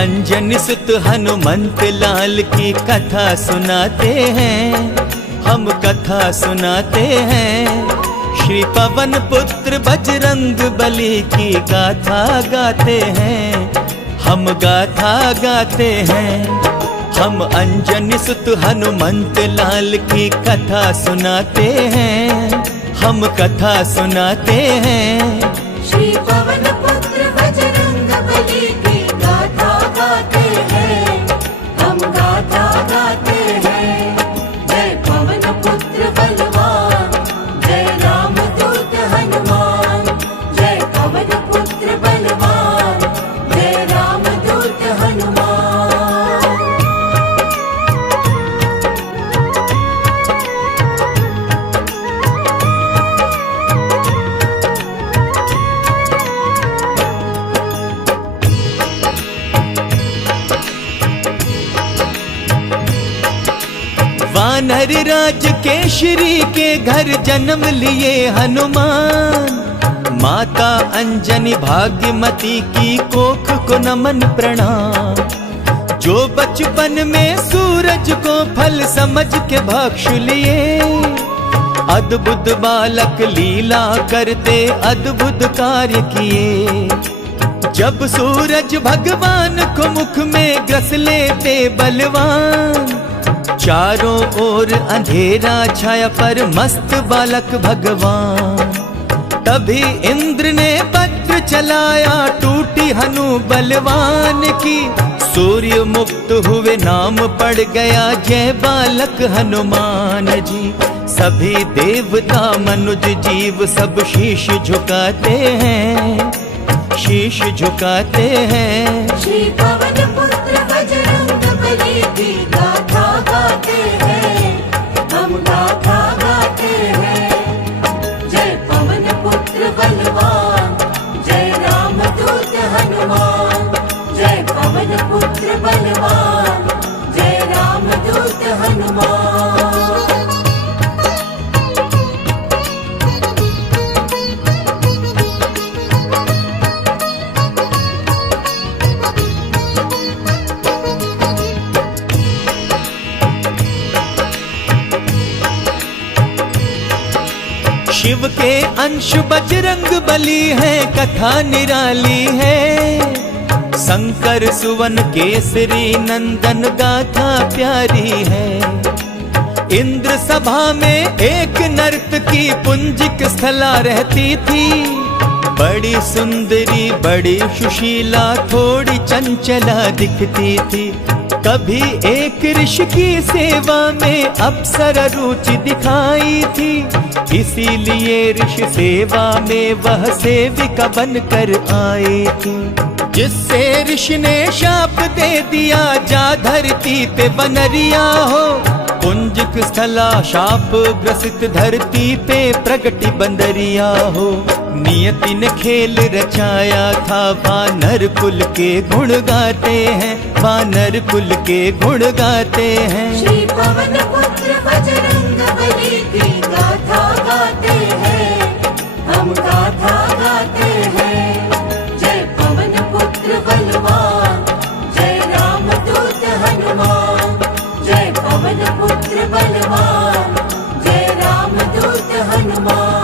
अंजनी सुत हनुमंत लाल की कथा सुनाते हैं, हम कथा सुनाते हैं। श्री पवन पुत्र बजरंग बली की गाथा गाते हैं, हम गाथा गाते हैं। हम अंजनी सुत हनुमंत लाल की कथा सुनाते हैं, हम कथा सुनाते हैं। श्री पवन पुत्र बजरंग बली की गाथा गाते हैं, हम गाथा गाते हैं। जय पवन पुत्र बलवान, जय राम दूत हनुमान। जय पवन पुत्र बलवान, जय राम दूत हनुमान। वानर राज केशरी के घर जन्म लिए हनुमान। माता अंजनी भाग्यमती की कोख को नमन प्रणाम। जो बचपन में सूरज को फल समझ के भक्ष लिए, अद्भुत बालक लीला करते अद्भुत कार्य किए। जब सूरज भगवान को मुख में ग्रस लेते बलवान, चारों ओर अंधेरा छाया पर मस्त बालक भगवान। तभी इंद्र ने वज्र चलाया, टूटी हनु बलवान की। सूर्य मुक्त हुए, नाम पड़ गया जय बालक हनुमान जी। सभी देवता मनुज जीव सब शीश झुकाते हैं, शीश झुकाते हैं। श्री पवन पुत्र बजरंग बली की गाथा गाते हैं, हम गाथा गाते हैं। जय पवन पुत्र बलवान, जय राम दूत हनुमान। जय पवन पुत्र बलवान, जय राम दूत हनुमान। शिव के अंश बजरंग बली है, कथा निराली है। शंकर सुवन केसरी नंदन गाथा प्यारी है। इंद्र सभा में एक नर्तकी पुंजिक स्थला रहती थी। बड़ी सुंदरी बड़ी सुशीला, थोड़ी चंचला दिखती थी। कभी एक ऋषि की सेवा में अप्सरा रुचि दिखाई थी। इसीलिए ऋषि सेवा में वह सेविका बनकर आई थी। जिससे ऋषि ने शाप दे दिया, जा धरती पे बनरिया हो। पुंजिक स्थला शाप ग्रसित धरती पे प्रगति बंदरिया हो। नियति ने खेल रचाया था, वानर कुल के गुण गाते हैं, वानर कुल के गुण गाते हैं। श्री पवन पुत्र बजरंग बली की गाथा गाते हैं, हम गाथा गाते हैं। जय पवन पुत्र बलवान, जय राम दूत हनुमान। जय पवन पुत्र बलवान, जय राम दूत हनुमान।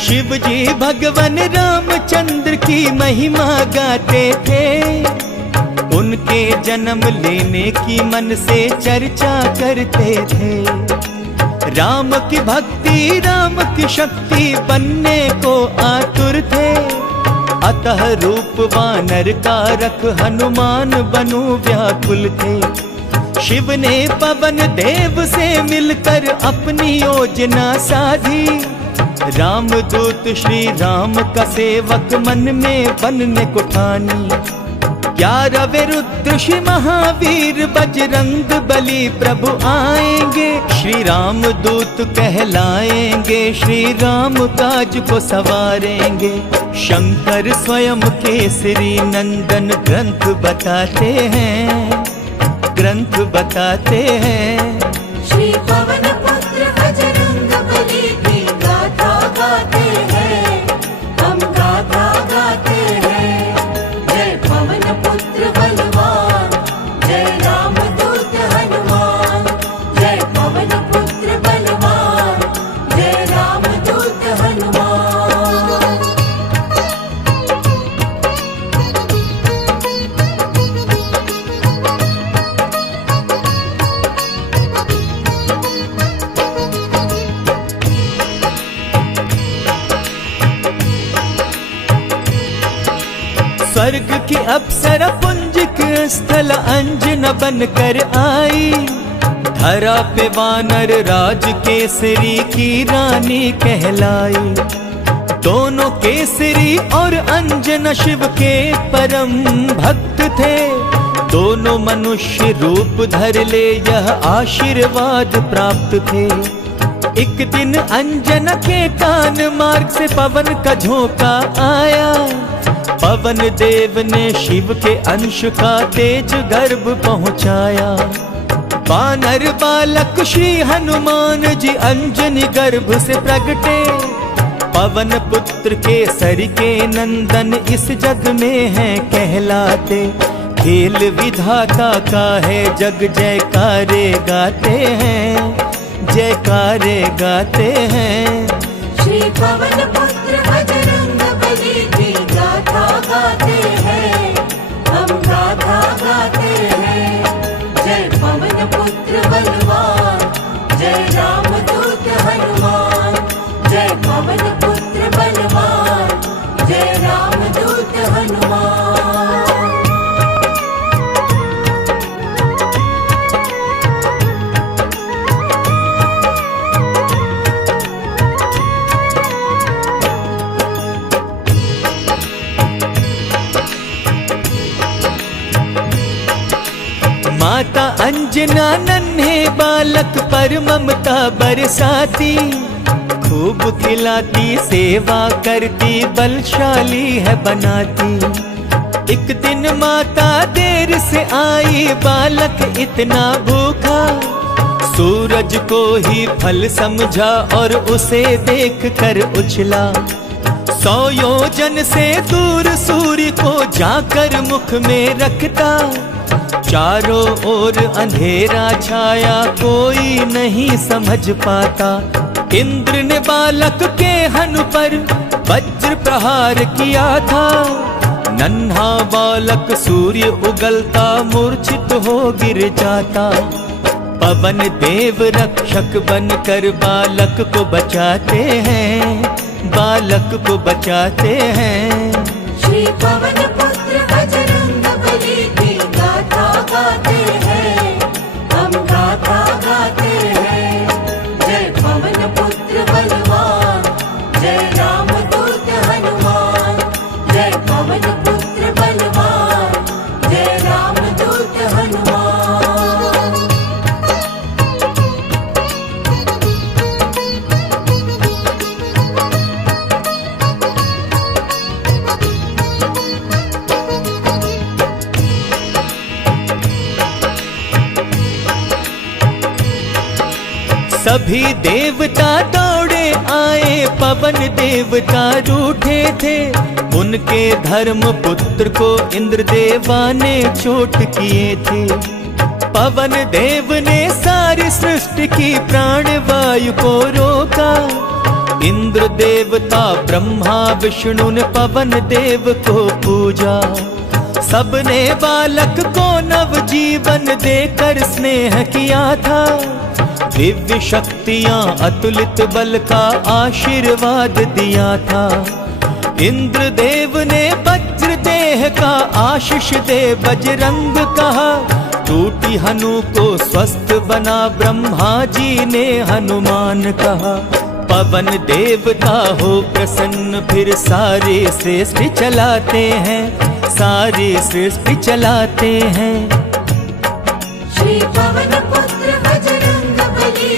शिव जी भगवान रामचंद्र की महिमा गाते थे। उनके जन्म लेने की मन से चर्चा करते थे। राम की भक्ति राम की शक्ति बनने को आतुर थे। अतः रूप वानर का रख हनुमान बनु व्याकुल थे। शिव ने पवन देव से मिलकर अपनी योजना साधी। राम दूत श्री राम का सेवक मन में बनने को ठानी। 11वें रुद्र श्री महावीर बजरंग बली प्रभु आएंगे। श्री राम दूत कहलाएंगे, श्री राम काज को सवारेंगे। शंकर स्वयं केसरी नंदन ग्रंथ बताते हैं, ग्रंथ बताते हैं। श्री पवन पुत्र बजरंग बली की गाथा गाते हैं, हम गाथा गाते हैं। जय पवन पुत्र बलवान, जय राम दूत हनुमान। जय पवन पुत्र बलवान, जय राम दूत हनुमान। स्वर्ग की अप्सरा पुंजिक स्थल अंजन बन कर आई। धरा पे वानर राज केसरी की रानी कहलाई। दोनों केसरी और अंजना शिव के परम भक्त थे। दोनों मनुष्य रूप धर ले यह आशीर्वाद प्राप्त थे। एक दिन अंजना के कान मार्ग से पवन का झोंका आया। पवन देव ने शिव के अंश का तेज गर्भ पहुंचाया। वानर बालक श्री हनुमान जी अंजनी गर्भ से प्रगटे। पवन पुत्र केसरी के नंदन इस जग में हैं कहलाते। खेल विधाता का है जग जयकारे गाते हैं, जयकारे गाते हैं। श्री पवन पुत्र बजरंग बली की गाथा गाते हैं, हम गाथा गाते हैं। जय पवन पुत्र बलवान, जय राम दूत हनुमान। जय पवन पुत्र बलवान, जय राम दूत हनुमान। माता अंजना नन्हे बालक पर ममता बरसाती। खूब खिलाती सेवा करती बलशाली है बनाती। एक दिन माता देर से आई बालक इतना भूखा। सूरज को ही फल समझा और उसे देख कर उछला। 100 योजन से दूर सूर्य को जाकर मुख में रखता। चारों ओर अंधेरा छाया कोई नहीं समझ पाता। इंद्र ने बालक के हनु पर वज्र प्रहार किया था। नन्हा बालक सूर्य उगलता मूर्छित हो गिर जाता। पवन देव रक्षक बनकर बालक को बचाते हैं, बालक को बचाते हैं। श्री पवन पुत्र बजरंग बली की गाथा गाते हैं, हम गाथा गाते हैं। जय पवन पुत्र बलवान, जय राम दूत हनुमान। जय पवन पुत्र बलवान, जय राम दूत हनुमान। सभी देवता दौड़े आए, पवन देवता रूठे थे। उनके धर्म पुत्र को इंद्र देवा ने चोट किए थे। पवन देव ने सारी सृष्टि की प्राण वायु को रोका। इंद्र देवता ब्रह्मा विष्णु ने पवन देव को पूजा। सबने बालक को नव जीवन देकर स्नेह किया था। दिव्य शक्तियां अतुलित बल का आशीर्वाद दिया था। इंद्र देव ने वज्र देह का आशीष दे बजरंग कहा। टूटी हनु को स्वस्थ बना ब्रह्मा जी ने हनुमान कहा। पवन देवता हो प्रसन्न फिर सारी सृष्टि चलाते हैं, सारी सृष्टि चलाते हैं। श्री पवन पुत्र बजरंग बली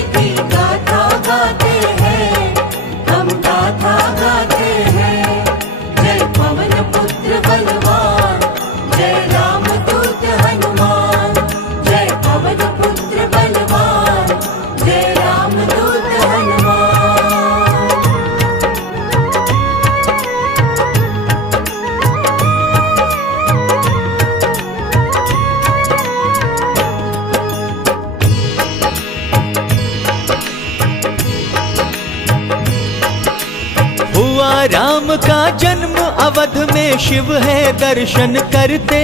राम का जन्म अवध में शिव है दर्शन करते।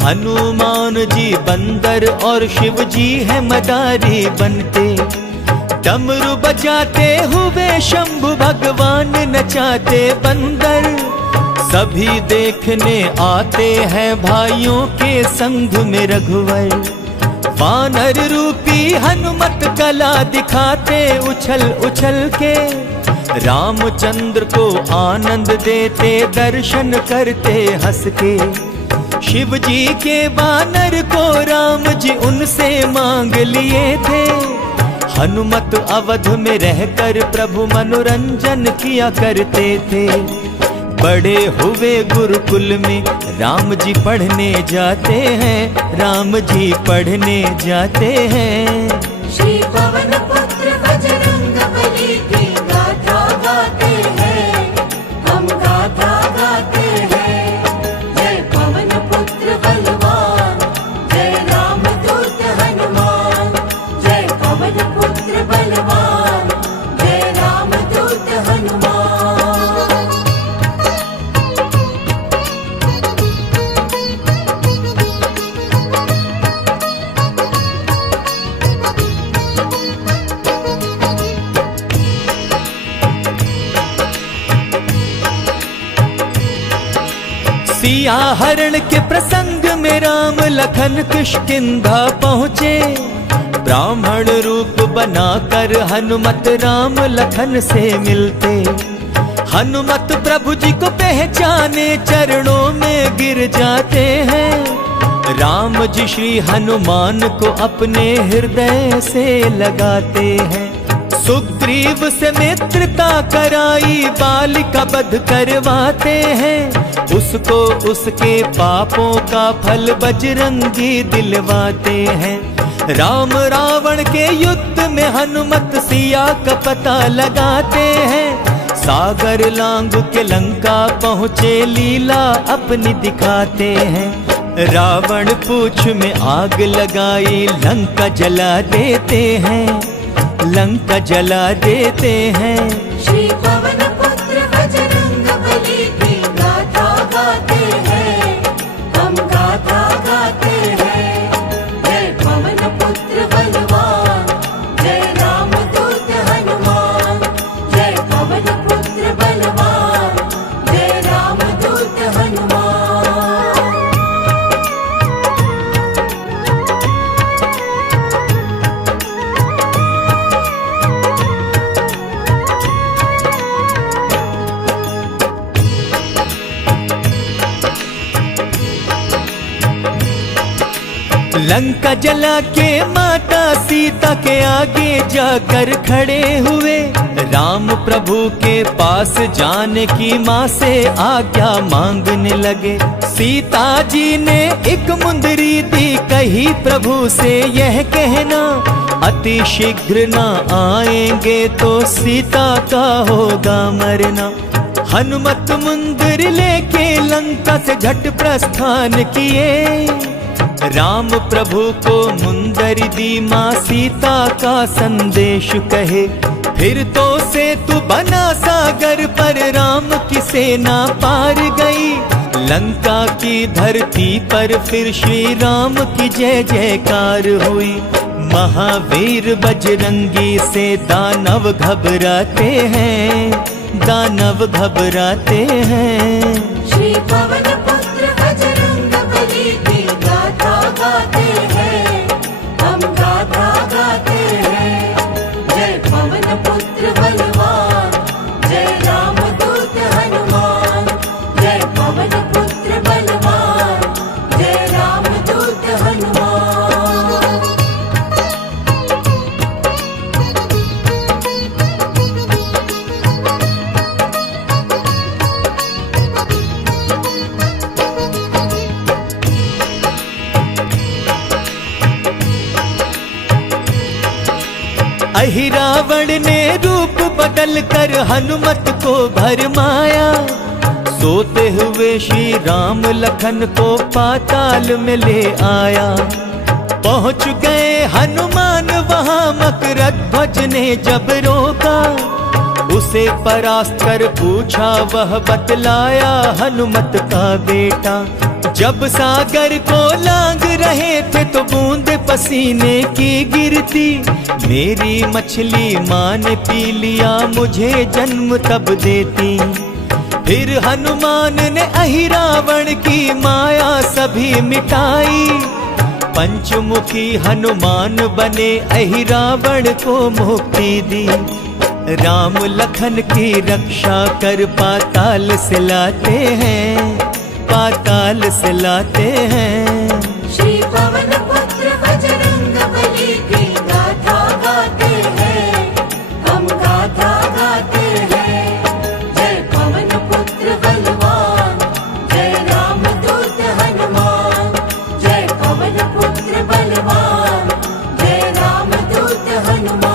हनुमान जी बंदर और शिव जी है मदारी बनते। डमरू बजाते हुए शंभु भगवान नचाते बंदर। सभी देखने आते हैं भाइयों के संग में रघुवर। वानर रूपी हनुमत कला दिखाते उछल उछल के। रामचंद्र को आनंद देते दर्शन करते हंस के। शिव जी के वानर को राम जी उनसे मांग लिए थे। हनुमत अवध में रहकर प्रभु मनोरंजन किया करते थे। बड़े हुए गुरुकुल में राम जी पढ़ने जाते हैं। राम जी पढ़ने जाते हैं। श्री पवन पुत्र बजरंग बली की गाथा गाते हैं। हम गाथा गाते हैं। जय पवन पुत्र बलवान, जय रामदूत हनुमान। जय पवन पुत्र बलवान, जय रामदूत हनुमान। सिया हरण के प्रसंग में राम लखन किष्किंधा पहुँचे। ब्राह्मण रूप बनाकर हनुमत राम लखन से मिलते। हनुमत प्रभु जी को पहचाने चरणों में गिर जाते हैं। राम जी श्री हनुमान को अपने हृदय से लगाते हैं। सुग्रीव से मित्रता कराई बालिका वध करवाते हैं। उसको उसके पापों का फल बजरंगी दिलवाते हैं। राम रावण के युद्ध में हनुमत सिया का पता लगाते हैं। सागर लांग के लंका पहुँचे लीला अपनी दिखाते हैं। रावण पूछ में आग लगाई लंका जला देते हैं। लंका जला देते हैं। श्री पवन पुत्र बजरंग बली की गाथा गाते हैं। हम गाथा गाते हैं। जय पवन पुत्र बलवान, जय रामदूत हनुमान। जय पवन पुत्र बलवान, जय रामदूत हनुमान। लंका जला के माता सीता के आगे जाकर खड़े हुए। राम प्रभु के पास जाने की माँ से आज्ञा मांगने लगे। सीता जी ने एक मुंदरी दी, कही प्रभु से यह कहना, अति शीघ्र ना आएंगे तो सीता का होगा मरना। हनुमत मुंदरी लेके लंका से झट प्रस्थान किए। राम प्रभु को मुंदरी दी माँ सीता का संदेश कहे। फिर तो सेतु बना सागर पर राम की सेना पार गई। लंका की धरती पर फिर श्री राम की जय जयकार हुई। महावीर बजरंगी से दानव घबराते हैं। दानव घबराते हैं। श्री पवन पुत्र बजरंग बली की गाथा गाते हैं। हम गाथा गाते हैं। जय पवन पुत्र बलवान, जय रामदूत हनुमान। जय पवन पुत्र बलवान, जय रामदूत हनुमान। अहिरावण ने रूप बदल कर हनुमत को भरमाया। सोते हुए श्री राम लखन को पाताल में ले आया। पहुँच गए हनुमान वहाँ, मकरध्वज ने जब रोका। उसे परास्त कर पूछा, वह बतलाया हनुमत का बेटा। जब सागर को लांग रहे थे तो बूंद पसीने की गिरती, मेरी मछली माँ ने पी लिया, मुझे जन्म तब देती। फिर हनुमान ने अहिरावण की माया सभी मिटाई, पंचमुखी हनुमान बने अहिरावण को मुक्ति दी। राम लखन की रक्षा कर पाताल से लाते हैं, पाताल से लाते हैं। श्री पवन पुत्र बजरंग बली की गाथा गाते हैं, हम गाथा गाते हैं। जय पवन पुत्र बलवान, जय राम दूत हनुमान। जय पवन पुत्र बलवान, जय राम दूत हनुमान।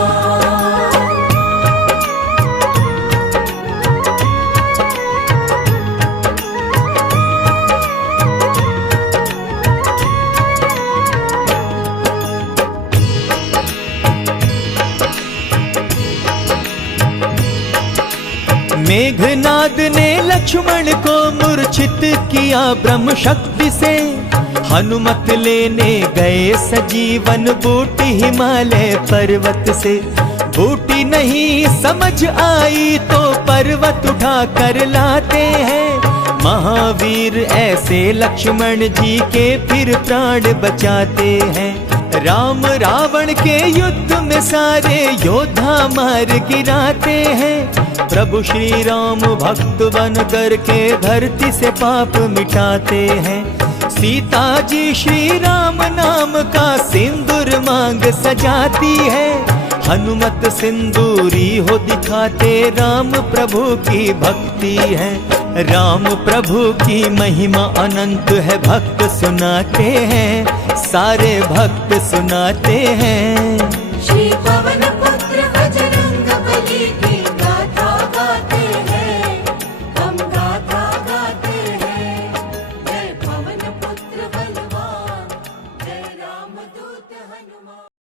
मेघनाद ने लक्ष्मण को मूर्छित किया ब्रह्म शक्ति से, हनुमत लेने गए सजीवन बूटी हिमालय पर्वत से। बूटी नहीं समझ आई तो पर्वत उठा कर लाते हैं, महावीर ऐसे लक्ष्मण जी के फिर प्राण बचाते हैं। राम रावण के युद्ध में सारे योद्धा मार गिराते हैं, प्रभु श्री राम भक्त बन करके धरती से पाप मिटाते हैं। सीता जी श्री राम नाम का सिंदूर मांग सजाती है, हनुमत सिंदूरी हो दिखाते राम प्रभु की भक्ति है। राम प्रभु की महिमा अनंत है, भक्त सुनाते हैं, सारे भक्त सुनाते हैं। श्री पवन पुत्र बजरंग बली की गाथा गाते हैं, हम गाथा गाते हैं। जय पवन पुत्र बलवान, जय राम दूत हनुमान।